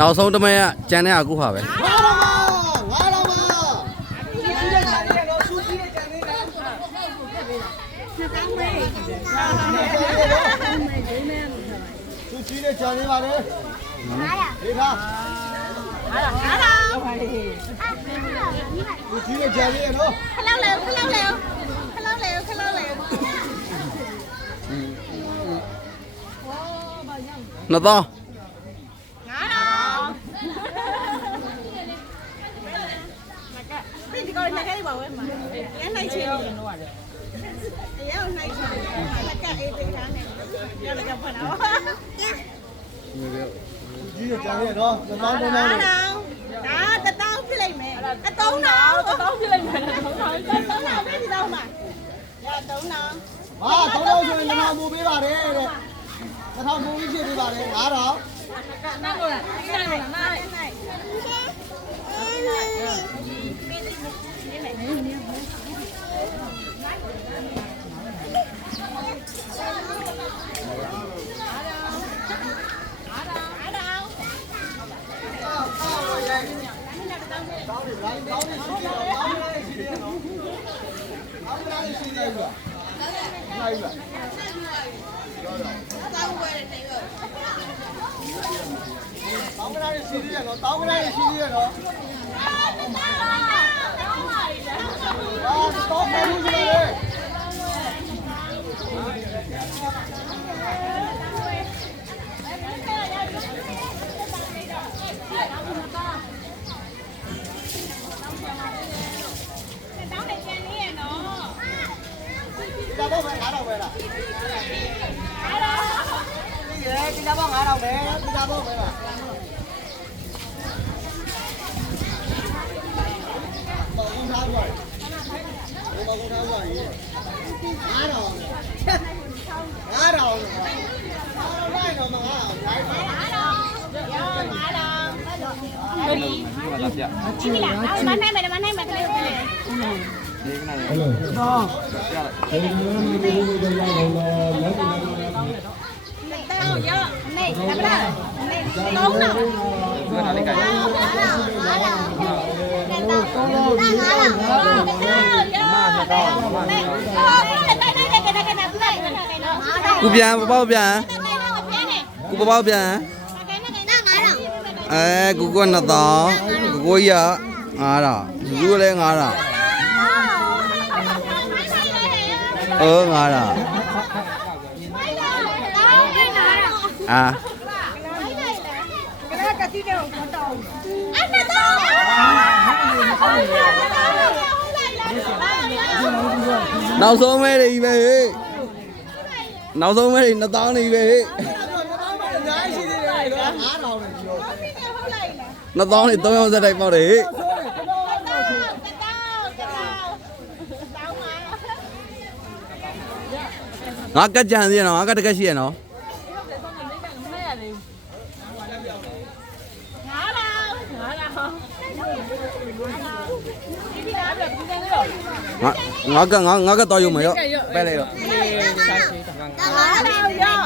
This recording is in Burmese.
နောက်ဆုံးတမဲကကျန်တဲ့အခုပါပဲသူကြီးနဲ့ဂျန်နေပါလေဒီခါသူကြီးနဲ့ဂျန်နေရနော်ခလောက်လေနှစ်သောင်းဒီကောင်နဲ့ကြိုက်ပါဝဲမှာရမ်းနိုင်ချင်တယ်ရောင်းနိုင်ချင်တယ်လက်ကအေးသေးတာနဲ့ရောလည်းကဖနာကြီးနဲ့ဂျန်နေရနော်1000 2000နဲ့ဒါ1000ဖြစ်လိုက်မယ်3000ဖြစ်လိုက်မယ်3000ပဲဒီတော့မှာရ3000ဟာ3000ဆိုရင်2000ပို့ပေးပါတယ်တဲ့2000ပို့ပြီးဖြစ်ပေးပါတယ်9000နားလို့လားနိုင်တောင်းကလေးရှိသေးရနော်တောင်းကလေးရှိသေးရနော်တောင်းကလေးရှိသေးတယ်ဒီတော့ပဲ9000ပဲလားဒီတော့9000ပဲဒီတော့ပဲလားกูပြန်ပပောက်ပြန်กูပပောက်ပြန်กูက2000กูကြီးက9000လူလည်း90009000နောက်ဆုံးမဲတွေပဲနောက်ဆုံးမဲတွေ2000နေပဲ2000နေ3ယောက်စက်တိုက်ပေါက်တယ်ငါကကြံသေးရနော်ငါကတကက်ရှိရနော်9000 ငါကတော်ရုံမရောပဲလေတော့ 干嘛呢？要。